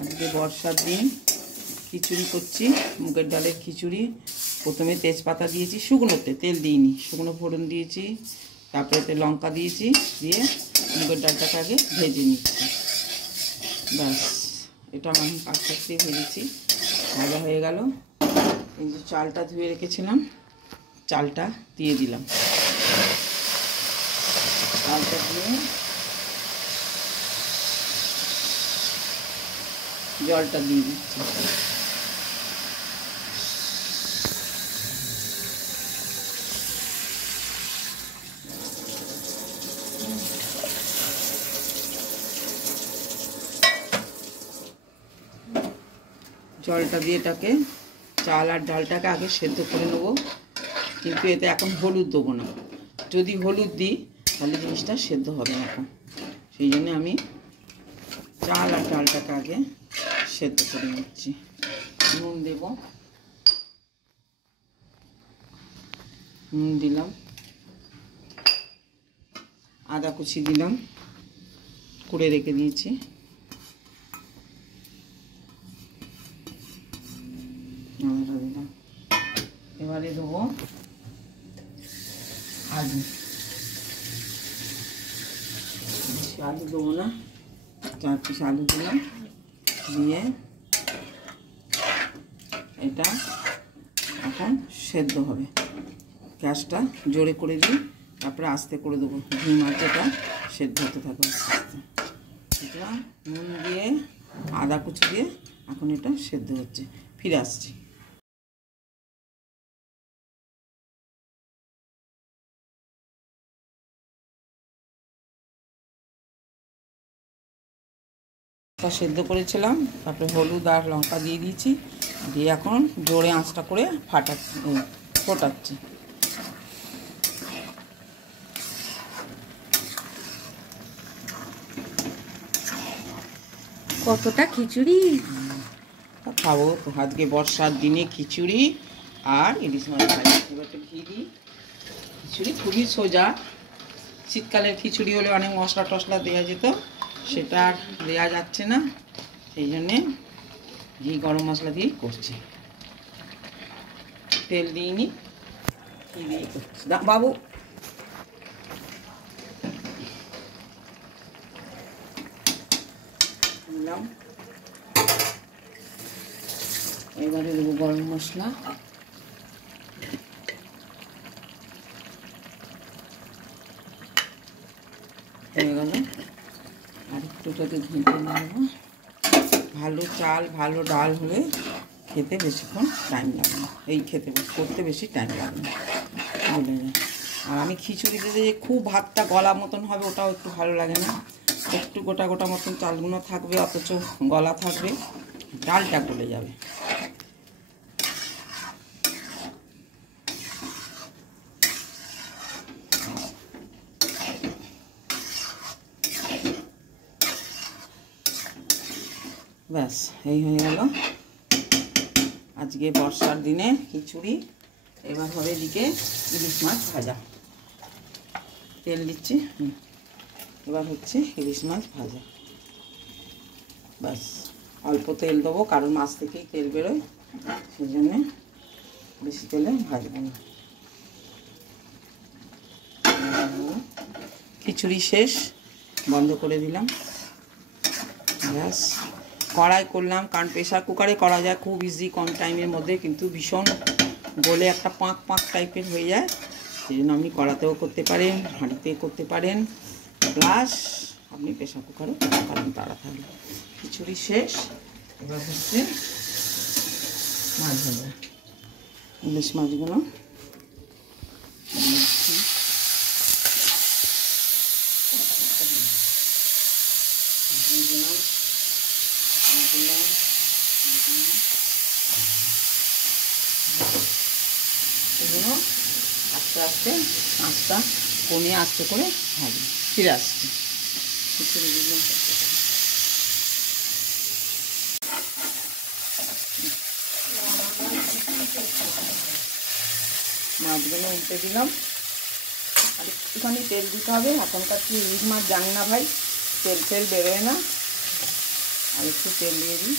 আজকে বর্ষার দিন খিচুড়ি করছি, মুগের ডালের খিচুড়ি। প্রথমে তেজপাতা দিয়েছি, শুকনোতে, তেল দিইনি, শুকনো ফোড়ন দিয়েছি, তারপরে লঙ্কা দিয়েছি, দিয়ে মুগের ডালটাকে আগে ভেজে নিচ্ছি। ব্যাস, এটা আমি আস্তে আস্তে ভেজেছি, ভাজা হয়ে গেল। কিন্তু চালটা ধুয়ে রেখেছিলাম, চালটা দিয়ে দিলাম। চালটা দিয়ে জলটা দিয়ে দিচ্ছি। জলটা দিয়ে এটাকে, চাল আর ডালটাকে আগে সেদ্ধ করে নেবো। কিন্তু এতে এখন হলুদ দেবো না, যদি হলুদ দিই তাহলে জিনিসটা সেদ্ধ হবে না। এখন সেই জন্য আমি চাল আর ডালটাকে আগে সেদ্ধ করে নিচ্ছি। নুন দেব, নুন দিলাম, আদা কুচি দিলাম, করে রেখে দিয়েছি। দিলাম, এবারে দেবো আলু। বেশি আলু দেবো না, 4 পিস আলু দিলাম। দিয়ে এটা এখন সেদ্ধ হবে। গ্যাসটা জোরে করে দিই, তারপরে আস্তে করে দেবো। ঘি মাছটা সেদ্ধ হতে থাকবে আস্তে আস্তে। এটা নুন দিয়ে আদা কুচি দিয়ে এখন এটা সেদ্ধ হচ্ছে। ফিরে আসছি। সেদ্ধ করেছিলাম, তারপরে হলুদ আর লঙ্কা দিয়ে দিয়েছি, দিয়ে এখন জোরে আঁচটা করে ফোটাচ্ছি। কতটা খিচুড়ি খাবো তো আজকে বর্ষার দিনে, খিচুড়ি আর ইলিশ মাছ ভাজা। এবার তো ঘি দিই। খিচুড়ি খুবই সোজা। শীতকালের খিচুড়ি হলে অনেক মশলা টশলা দেওয়া যেত, সেটা আর দেওয়া যাচ্ছে না। সেই জন্যে ঘি গরম মশলা দিয়েই করছি, তেল দিইনি, ঘি দিয়েই করছি। বাবু দিলাম, এবারে দেবো গরম মশলা, হয়ে গেল। আর একটুটাকে ঘেঁটে নেব। ভালো চাল ভালো ডাল হলে খেতে বেশিক্ষণ টাইম লাগে না, করতে বেশি টাইম লাগে না, বলে যায়। আর আমি খিচুড়িতে যে খুব ভাতটা গলা মতন হবে ওটাও একটু ভালো লাগে না। একটু গোটা গোটা মতন চালগুলো থাকবে, অথচ গলা থাকবে, ডালটা গলে যাবে। ব্যাস, এই হয়ে গেল আজকে বর্ষার দিনে খিচুড়ি। এবার হবে এদিকে ইলিশ মাছ ভাজা। তেল দিচ্ছি, এবার হচ্ছে ইলিশ মাছ ভাজা। ব্যাস, অল্প তেল দেবো, কারণ মাছ থেকেই তেল বেরোয়, সেই জন্যে বেশি তেলে ভাজবো না। খিচুড়ি শেষ, বন্ধ করে দিলাম। ব্যাস, কড়াই করলাম, কারণ প্রেশার কুকারে করা যায় খুব ইজি, কম টাইমের মধ্যে, কিন্তু ভীষণ গলে একটা পাঁক পাঁক টাইপের হয়ে যায়। সেই জন্য আপনি কড়াতেও করতে পারেন, হাঁড়িতে করতে পারেন, প্লাস আপনি প্রেশার কুকারও করতে পারেন তাড়াতাড়ি। খিচুড়ি শেষ, এবার হচ্ছে মাছ ভাজা। ইলিশ মাছগুলো এগুলো আস্তে আস্তে আঁচটা কমিয়ে আস্তে করে ভাজি। ফিরে আসছি। মাছগুলো উল্টে দিলাম, আর একটুখানি তেল দিতে হবে। এখনকার কি ইলিশ মাছ জানি না ভাই, তেল বেরোয় না, আর একটু তেল দিয়ে দিই।